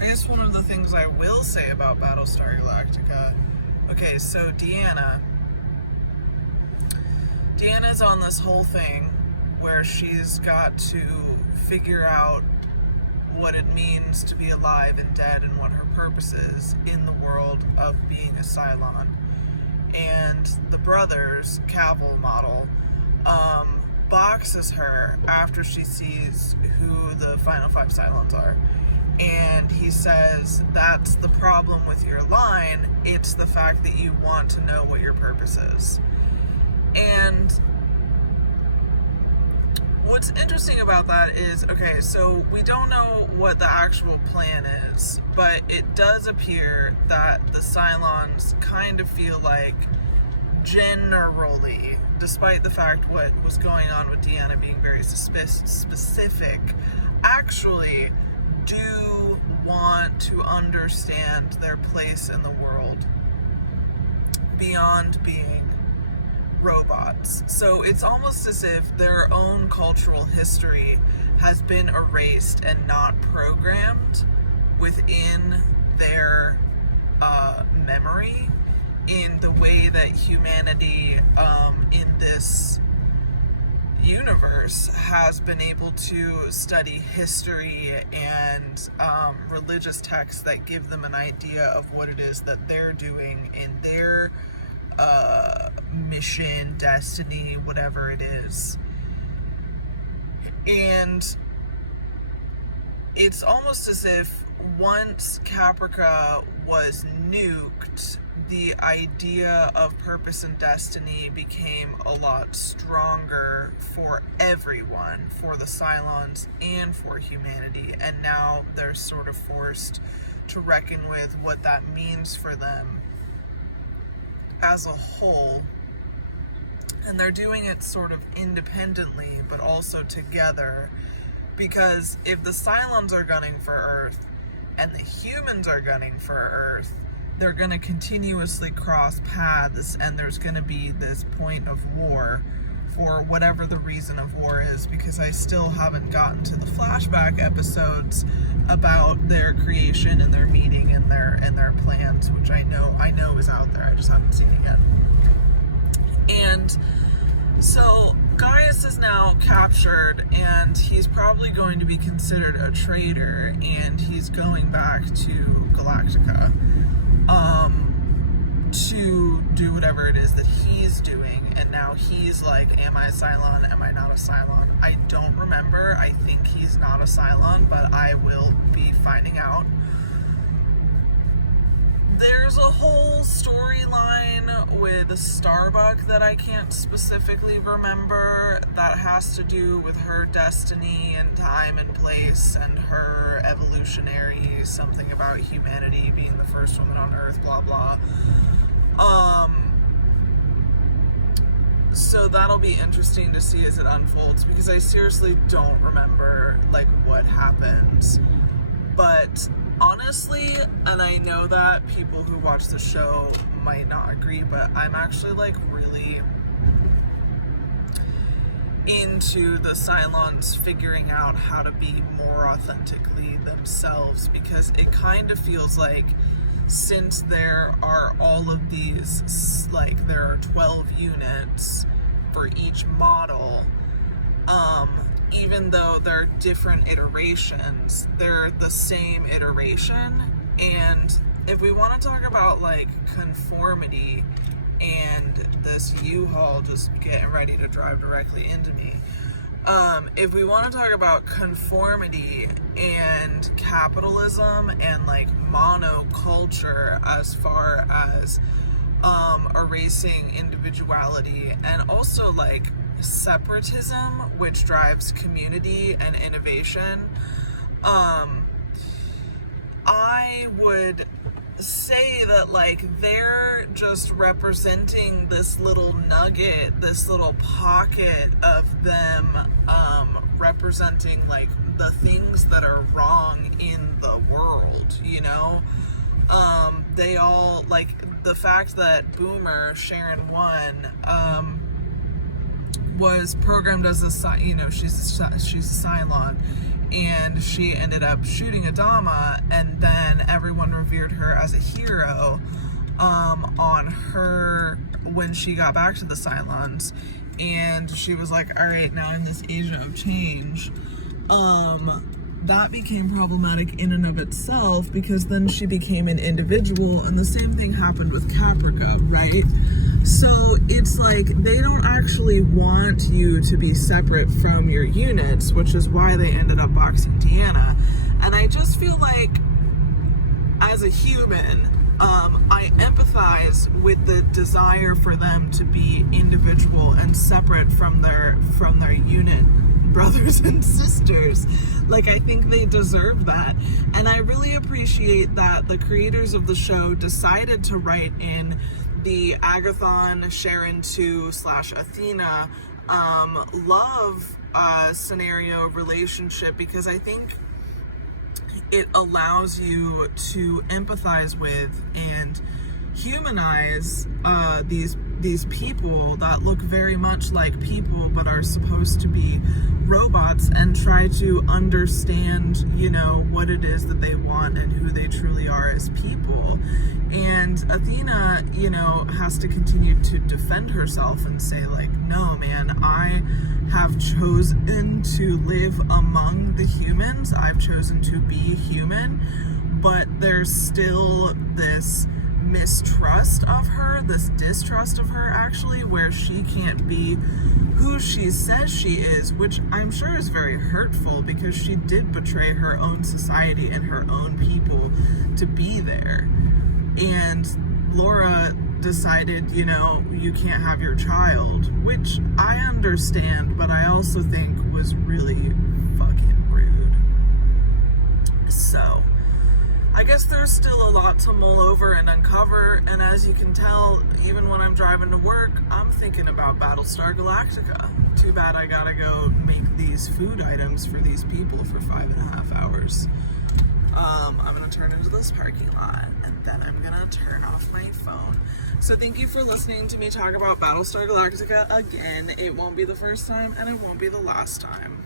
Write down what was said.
I guess one of the things I will say about Battlestar Galactica, okay, so Deanna's on this whole thing where she's got to figure out what it means to be alive and dead and what her purpose is in the world of being a Cylon. And the brothers, Cavill model, boxes her after she sees who the final 5 Cylons are. And he says, that's the problem with your line. It's the fact that you want to know what your purpose is. And what's interesting about that is, okay, so we don't know what the actual plan is, but it does appear that the Cylons kind of feel like, generally, despite the fact what was going on with Deanna being very specific, actually do want to understand their place in the world beyond being robots. So it's almost as if their own cultural history has been erased and not programmed within their memory in the way that humanity in this universe has been able to study history and religious texts that give them an idea of what it is that they're doing in their mission, destiny, whatever it is. And it's almost as if once Caprica was nuked, the idea of purpose and destiny became a lot stronger for everyone, for the Cylons and for humanity, and now they're sort of forced to reckon with what that means for them as a whole. And they're doing it sort of independently, but also together, because if the Cylons are gunning for Earth and the humans are gunning for Earth, they're going to continuously cross paths, and there's going to be this point of war for whatever the reason of war is, because I still haven't gotten to the flashback episodes about their creation and their meeting and their plans, which I know is out there. I just haven't seen it yet. And so Gaius is now captured, and he's probably going to be considered a traitor, and he's going back to Galactica to do whatever it is that he's doing. And now he's like, am I a Cylon? Am I not a Cylon? I don't remember. I think he's not a Cylon, but I will be finding out. There's a whole storyline with Starbuck that I can't specifically remember that has to do with her destiny and time and place and her evolutionary, something about humanity being the first woman on Earth, blah blah. So that'll be interesting to see as it unfolds, because I seriously don't remember like what happens. But honestly, and I know that people who watch the show might not agree, but I'm actually like really into the Cylons figuring out how to be more authentically themselves, because it kind of feels like, since there are all of these, like there are 12 units for each model, even though they're different iterations, they're the same iteration. And if we want to talk about like conformity, and this U-Haul just getting ready to drive directly into me, if we want to talk about conformity and capitalism and like monoculture as far as erasing individuality, and also like separatism, which drives community and innovation, I would say that like they're just representing this little nugget, this little pocket of them representing like the things that are wrong in the world, you know? They all, like the fact that Boomer, Sharon 1, was programmed as a, you know, she's a Cylon, and she ended up shooting Adama, and then everyone revered her as a hero on her when she got back to the Cylons, and she was like, all right, now in this age of change, that became problematic in and of itself, because then she became an individual, and the same thing happened with Caprica, right? So it's like they don't actually want you to be separate from your units, which is why they ended up boxing Deanna. And I just feel like, as a human, I empathize with the desire for them to be individual and separate from their unit brothers and sisters. Like, I think they deserve that, and I really appreciate that the creators of the show decided to write in the Agathon, Sharon 2/Athena love scenario relationship, because I think it allows you to empathize with and humanize these people that look very much like people but are supposed to be robots, and try to understand, you know, what it is that they want and who they truly are as people. And Athena, you know, has to continue to defend herself and say, like, no, man, I have chosen to live among the humans. I've chosen to be human, but there's still this mistrust of her, this distrust of her, actually, where she can't be who she says she is, which I'm sure is very hurtful, because she did betray her own society and her own people to be there. And Laura decided, you know, you can't have your child, which I understand, but I also think was really fucking rude. So I guess there's still a lot to mull over and uncover, and as you can tell, even when I'm driving to work, I'm thinking about Battlestar Galactica. Too bad I gotta go make these food items for these people for 5.5 hours. I'm gonna turn into this parking lot, and then I'm gonna turn off my phone. So thank you for listening to me talk about Battlestar Galactica again. It won't be the first time, and it won't be the last time.